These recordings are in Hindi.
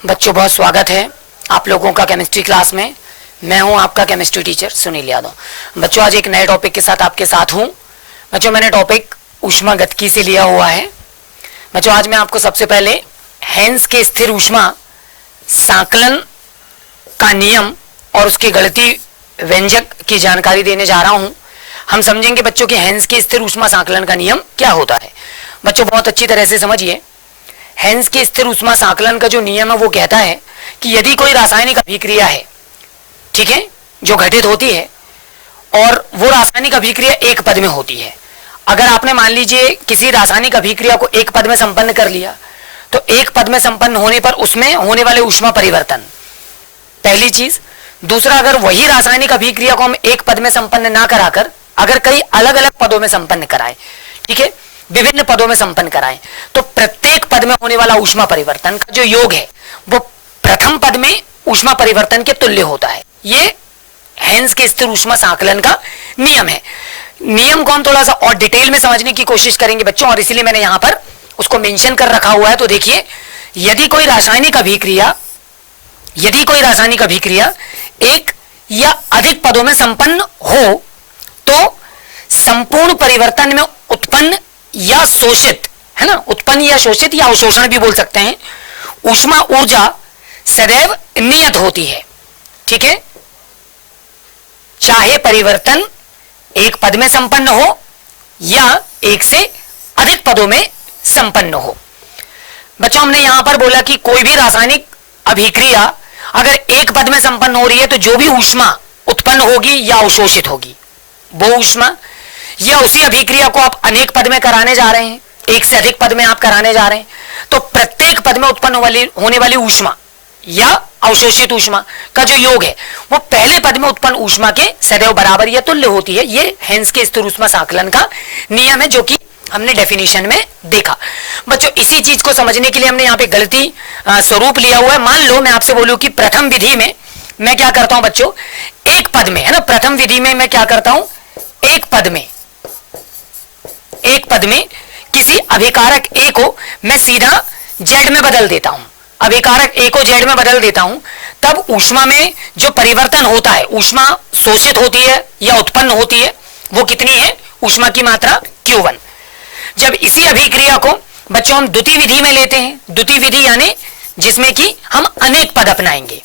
बच्चों बहुत स्वागत है आप लोगों का केमिस्ट्री क्लास में। मैं हूं आपका केमिस्ट्री टीचर सुनील यादव। बच्चों आज एक नए टॉपिक के साथ आपके साथ हूं। बच्चों मैंने टॉपिक ऊष्मागतिकी से लिया हुआ है। बच्चों आज मैं आपको सबसे पहले हेंस के स्थिर ऊष्मा सांकलन का नियम और उसके गणितीय व्यंजक की जानकारी देने जा रहा हूं। हम समझेंगे बच्चों कि हेंस के स्थिर ऊष्मा सांकलन का नियम क्या होता है। बच्चों बहुत अच्छी तरह से समझिए। हेंस के स्थिर ऊष्मा सांकलन का जो नियम है वो कहता है कि यदि कोई रासायनिक अभिक्रिया है, ठीक है, जो घटित होती है और वो रासायनिक अभिक्रिया एक पद में होती है। अगर आपने मान लीजिए किसी रासायनिक अभिक्रिया को एक पद में संपन्न कर लिया तो एक पद में संपन्न होने पर उसमें होने वाले ऊष्मा परिवर्तन, पहली चीज। दूसरा, अगर वही रासायनिक अभिक्रिया को हम एक पद में संपन्न ना कराकर अगर कई अलग अलग पदों में संपन्न कराएं, ठीक है, विभिन्न पदों में संपन्न कराएं, तो प्रत्येक पद में होने वाला ऊष्मा परिवर्तन का जो योग है वो प्रथम पद में ऊष्मा परिवर्तन के तुल्य होता है। ये हेंस के स्थिर ऊष्मा सांकलन का नियम है। नियम को हम थोड़ा सा और डिटेल में समझने की कोशिश करेंगे बच्चों, और इसीलिए मैंने यहां पर उसको मेंशन कर रखा हुआ है। तो देखिए, यदि कोई रासायनिक अभिक्रिया एक या अधिक पदों में संपन्न हो तो संपूर्ण परिवर्तन में उत्पन्न या शोषित, है ना, उत्पन्न या शोषित या अवशोषण भी बोल सकते हैं, ऊष्मा ऊर्जा सदैव नियत होती है। ठीक है, चाहे परिवर्तन एक पद में संपन्न हो या एक से अधिक पदों में संपन्न हो। बच्चों हमने यहां पर बोला कि कोई भी रासायनिक अभिक्रिया अगर एक पद में संपन्न हो रही है तो जो भी ऊष्मा उत्पन्न होगी या अवशोषित होगी वो ऊष्मा, या उसी अभिक्रिया को आप अनेक पद में कराने जा रहे हैं, एक से अधिक पद में आप कराने जा रहे हैं, तो प्रत्येक पद में उत्पन्न होने वाली ऊष्मा या अवशोषित ऊष्मा का जो योग है वो पहले पद में उत्पन्न ऊष्मा के सदैव बराबर या तुल्य होती है। ये हेंस के स्थिर ऊष्मा सांकलन का नियम है जो कि हमने डेफिनेशन में देखा। बच्चों इसी चीज को समझने के लिए हमने यहाँ पे गलती स्वरूप लिया हुआ है। मान लो मैं आपसे बोलूं कि प्रथम विधि में मैं क्या करता हूं बच्चों, एक पद में, है ना, प्रथम विधि में मैं क्या करता हूं, एक पद में किसी अभिकारक ए को मैं सीधा जेड में बदल देता हूं, अभिकारक ए को जेड में बदल देता हूं, तब ऊष्मा में जो परिवर्तन होता है, ऊष्मा शोषित होती है या उत्पन्न होती है, वो कितनी है, ऊष्मा की मात्रा Q1। जब इसी अभिक्रिया को बच्चों हम द्वितीय विधि में लेते हैं, द्वितीय विधि यानी जिसमें कि हम अनेक पद अपनाएंगे,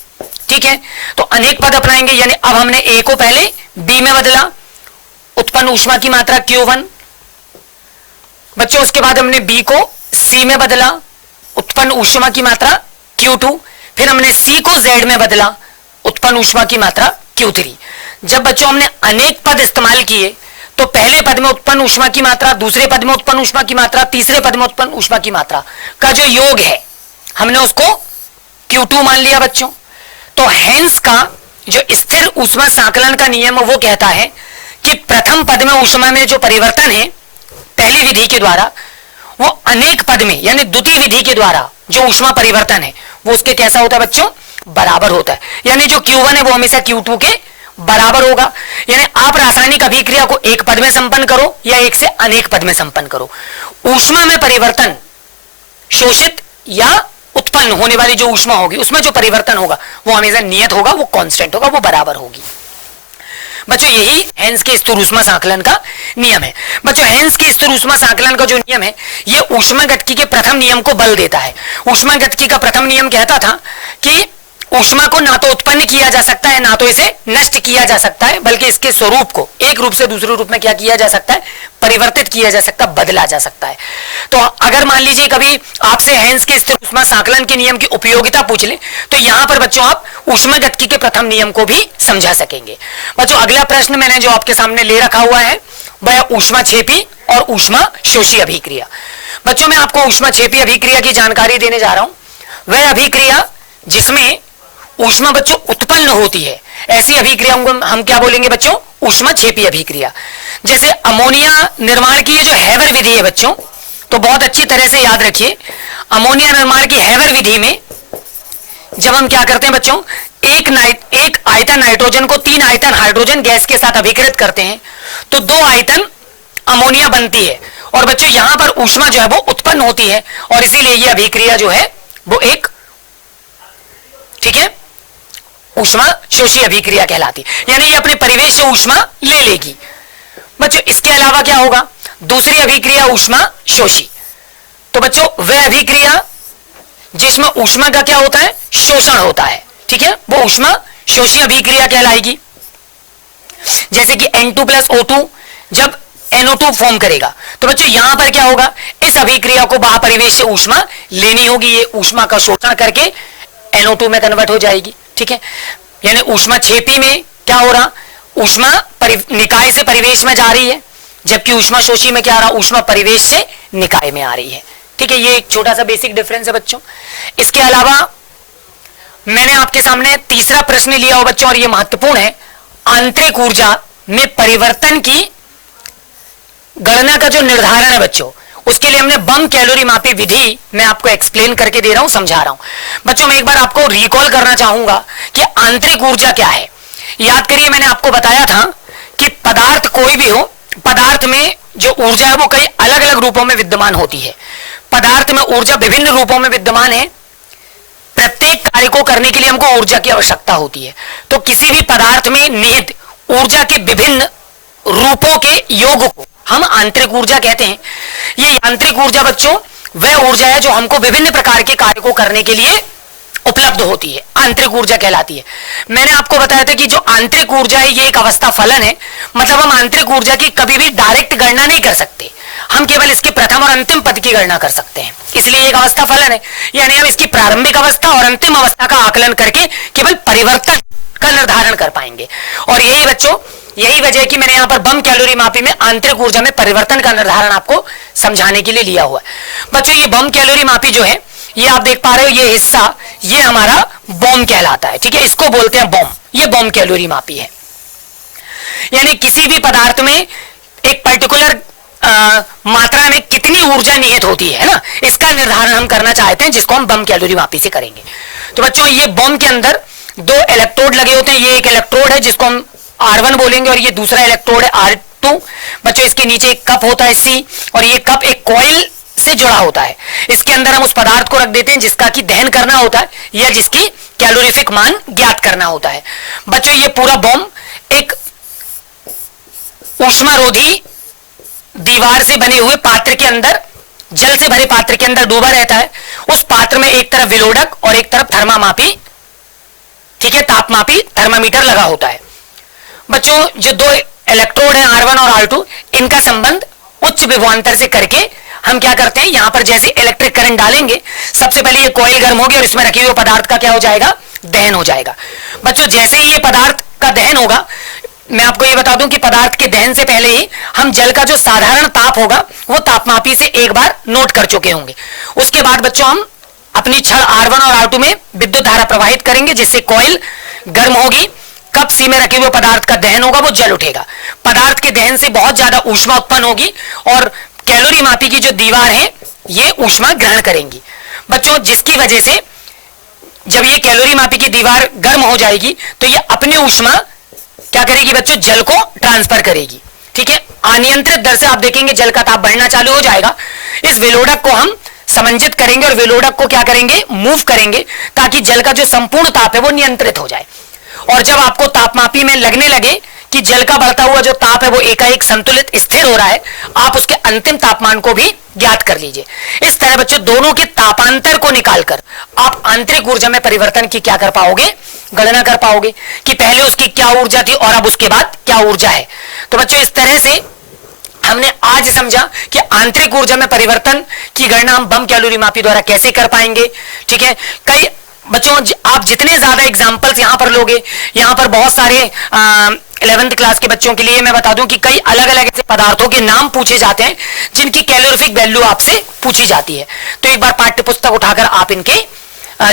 ठीक है, तो अनेक पद अपनाएंगे यानी अब हमने ए को पहले बी में बदला, उत्पन्न ऊष्मा की मात्रा Q1। बच्चों उसके बाद हमने बी को सी में बदला, उत्पन्न ऊष्मा की मात्रा Q2। फिर हमने सी को जेड में बदला, उत्पन्न ऊष्मा की मात्रा Q3। जब बच्चों हमने अनेक पद इस्तेमाल किए तो पहले पद में उत्पन्न ऊष्मा की मात्रा, दूसरे पद में उत्पन्न ऊष्मा की मात्रा, तीसरे पद में उत्पन्न ऊष्मा की मात्रा का जो योग है हमने उसको Q2 मान लिया बच्चों। तो हेंस का जो स्थिर ऊष्मा सांकलन का नियम वो कहता है कि प्रथम पद में ऊष्मा में जो परिवर्तन है पहली विधि के द्वारा वो अनेक पद में यानी द्वितीय विधि के द्वारा जो ऊष्मा परिवर्तन है वो उसके कैसा होता है बच्चों, बराबर होता है। यानी जो Q1 है वो हमेशा Q2 के बराबर होगा। यानी आप रासायनिक अभिक्रिया को एक पद में संपन्न करो या एक से अनेक पद में संपन्न करो, ऊष्मा में परिवर्तन शोषित या उत्पन्न होने वाली जो ऊष्मा होगी उसमें जो परिवर्तन होगा वो हमेशा नियत होगा, वो कांस्टेंट होगा, वो बराबर होगी। बच्चों यही हेंस के स्थिर ऊष्मा सांकलन का नियम है। बच्चों हेंस के स्थिर ऊष्मा सांकलन का जो नियम है ये ऊष्मागतिकी के प्रथम नियम को बल देता है। ऊष्मागतिकी का प्रथम नियम कहता था कि ऊष्मा को ना तो उत्पन्न किया जा सकता है ना तो इसे नष्ट किया जा सकता है, बल्कि इसके स्वरूप को एक रूप से दूसरे रूप में क्या किया जा सकता है, परिवर्तित किया जा सकता है, बदला जा सकता है। तो अगर मान लीजिए कभी आपसे हेंस के स्थिर ऊष्मा सांकलन के नियम की उपयोगिता पूछ ले तो यहां पर बच्चों आप ऊष्मागतिकी के प्रथम नियम को भी समझा सकेंगे। बच्चों अगला प्रश्न मैंने जो आपके सामने ले रखा हुआ है वह ऊष्माक्षेपी और ऊष्माशोषी अभिक्रिया। बच्चों मैं आपको ऊष्माक्षेपी अभिक्रिया की जानकारी देने जा रहा हूं। वह अभिक्रिया जिसमें ऊष्मा बच्चों उत्पन्न होती है, ऐसी अभिक्रिया को हम क्या बोलेंगे बच्चों, ऊष्माक्षेपी अभिक्रिया। जैसे अमोनिया निर्माण की ये जो हैवर विधि है बच्चों, तो बहुत अच्छी तरह से याद रखिए, अमोनिया निर्माण की हैवर विधि में जब हम क्या करते हैं बच्चों, एक आयतन नाइट्रोजन को 3 आयतन हाइड्रोजन गैस के साथ अभिकृत करते हैं तो 2 आयतन अमोनिया बनती है, और बच्चों यहां पर ऊष्मा जो है वो उत्पन्न होती है, और इसीलिए यह अभिक्रिया जो है वो एक ऊष्मा शोषी अभिक्रिया कहलाती है, यानी ये अपने परिवेश से ऊष्मा ले लेगी। बच्चों इसके अलावा क्या होगा, दूसरी अभिक्रिया ऊष्मा शोषी। तो बच्चों वह अभिक्रिया जिसमें ऊष्मा का क्या होता है, शोषण होता है, ठीक है, वो ऊष्मा शोषी अभिक्रिया कहलाएगी। जैसे कि N2 प्लस O2 जब NO2 फॉर्म करेगा, तो बच्चों यहां पर क्या होगा, इस अभिक्रिया को बाह्य परिवेश से ऊष्मा लेनी होगी, ये ऊष्मा का शोषण करके NO2 में कन्वर्ट हो जाएगी, ठीक है। यानी ऊष्मा छेपी में क्या हो रहा, ऊष्मा निकाय से परिवेश में जा रही है, जबकि ऊष्मा शोषी में क्या आ रहा, ऊष्मा परिवेश से निकाय में आ रही है, ठीक है। ये एक छोटा सा बेसिक डिफरेंस है बच्चों। इसके अलावा मैंने आपके सामने तीसरा प्रश्न लिया हो बच्चों, और ये महत्वपूर्ण है, आंतरिक ऊर्जा में परिवर्तन की गणना का जो निर्धारण है बच्चों, उसके लिए हमने बम कैलोरी मापी विधि मैं आपको एक्सप्लेन करके दे रहा हूं, समझा रहा हूं। बच्चों मैं एक बार आपको रिकॉल करना चाहूंगा कि आंतरिक ऊर्जा क्या है। याद करिए मैंने आपको बताया था कि पदार्थ कोई भी हो, पदार्थ में जो ऊर्जा है वो कई अलग अलग रूपों में विद्यमान होती है। पदार्थ में ऊर्जा विभिन्न रूपों में विद्यमान है, प्रत्येक कार्य को करने के लिए हमको ऊर्जा की आवश्यकता होती है। तो किसी भी पदार्थ में निहित ऊर्जा के विभिन्न रूपों के योग को हम आंतरिक ऊर्जा कहते हैं। ये आंतरिक ऊर्जा बच्चों वह ऊर्जा है जो हमको विभिन्न प्रकार के कार्य को करने के लिए उपलब्ध होती है, आंतरिक ऊर्जा कहलाती है। मैंने आपको बताया था कि जो आंतरिक ऊर्जा है ये एक अवस्था फलन है, मतलब हम आंतरिक ऊर्जा की कभी भी डायरेक्ट गणना नहीं कर सकते, हम केवल इसके प्रथम और अंतिम पद की गणना कर सकते हैं, इसलिए एक अवस्था फलन है। यानी हम इसकी प्रारंभिक अवस्था और अंतिम अवस्था का आकलन करके केवल परिवर्तन का निर्धारण कर पाएंगे। और यही बच्चों यही वजह है कि मैंने यहां पर बम कैलोरी मापी में आंतरिक ऊर्जा में परिवर्तन का निर्धारण आपको समझाने के लिए लिया हुआ है। बच्चों ये बम कैलोरी मापी जो है, ये आप देख पा रहे हो, ये हिस्सा ये हमारा बॉम कहलाता है, ठीक है, इसको बोलते हैं बॉम, ये बॉम कैलोरी मापी है। यानी किसी भी पदार्थ में एक पर्टिकुलर मात्रा में कितनी ऊर्जा निहित होती है ना, इसका निर्धारण हम करना चाहते हैं, जिसको हम बम कैलोरी मापी से करेंगे। तो बच्चों ये बॉम के अंदर दो इलेक्ट्रोड लगे होते हैं, ये एक इलेक्ट्रोड है जिसको हम R1 बोलेंगे और ये दूसरा इलेक्ट्रोड है R2। बच्चों इसके नीचे एक कप होता है C, और ये कप एक कॉइल से जुड़ा होता है। इसके अंदर हम उस पदार्थ को रख देते हैं जिसका कि दहन करना होता है या जिसकी कैलोरीफिक मान ज्ञात करना होता है। बच्चों ये पूरा बॉम एक ऊष्मारोधी दीवार से बने हुए पात्र के अंदर, जल से भरे पात्र के अंदर डूबा रहता है। उस पात्र में एक तरफ विलोडक और एक तरफ थर्मामापी, ठीक है, तापमापी थर्मामीटर लगा होता है। बच्चों जो दो इलेक्ट्रोड हैं R1 और R2, इनका संबंध उच्च विभवांतर से करके हम क्या करते हैं, यहां पर जैसे इलेक्ट्रिक करंट डालेंगे, सबसे पहले ये कॉइल गर्म होगी और इसमें रखे हुए पदार्थ का क्या हो जाएगा, दहन हो जाएगा। बच्चों जैसे ही ये पदार्थ का दहन होगा, मैं आपको ये बता दूं कि पदार्थ के दहन से पहले ही हम जल का जो साधारण ताप होगा वो तापमापी से एक बार नोट कर चुके होंगे। उसके बाद बच्चों हम अपनी छड़ R1 और R2 में विद्युत धारा प्रवाहित करेंगे, जिससे कॉइल गर्म होगी, कप C में रखे हुए पदार्थ का दहन होगा, वो जल उठेगा। पदार्थ के दहन से बहुत ज्यादा ऊष्मा उत्पन्न होगी और कैलोरी मापी की जो दीवार है ये ऊष्मा ग्रहण करेंगी। बच्चों जिसकी वजह से जब ये कैलोरी मापी की दीवार गर्म हो जाएगी तो ये अपनी ऊष्मा क्या करेगी बच्चों, जल को ट्रांसफर करेगी, ठीक है। अनियंत्रित दर से आप देखेंगे जल का ताप बढ़ना चालू हो जाएगा। इस विलोडक को हम समंजित करेंगे और विलोडक को क्या करेंगे, मूव करेंगे, ताकि जल का जो संपूर्ण ताप है वो नियंत्रित हो जाए। और जब आपको तापमापी में लगने लगे कि जल का बढ़ता हुआ जो ताप है वो एकाएक संतुलित स्थिर हो रहा है, आप उसके अंतिम तापमान को भी ज्ञात कर लीजिए। इस तरह बच्चों दोनों के तापांतर को निकालकर आप आंतरिक ऊर्जा में परिवर्तन की क्या कर पाओगे, गणना कर पाओगे कि पहले उसकी क्या ऊर्जा थी और अब उसके बाद क्या ऊर्जा है। तो बच्चों इस तरह से हमने आज समझा कि आंतरिक ऊर्जा में परिवर्तन की गणना हम बम कैलोरी मापी द्वारा कैसे कर पाएंगे, ठीक है। कई बच्चों आप जितने ज्यादा एग्जाम्पल्स यहां पर लोगे, यहां पर बहुत सारे 11th क्लास के बच्चों के लिए मैं बता दूं कि कई अलग अलग ऐसे पदार्थों के नाम पूछे जाते हैं जिनकी कैलोरीफिक वैल्यू आपसे पूछी जाती है। तो एक बार पाठ्य पुस्तक उठाकर आप इनके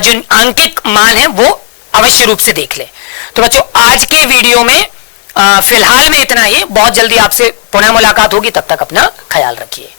जो आंकिक मान है वो अवश्य रूप से देख ले। तो बच्चों आज के वीडियो में फिलहाल में इतना ही, बहुत जल्दी आपसे पुनः मुलाकात होगी, तब तक अपना ख्याल रखिए।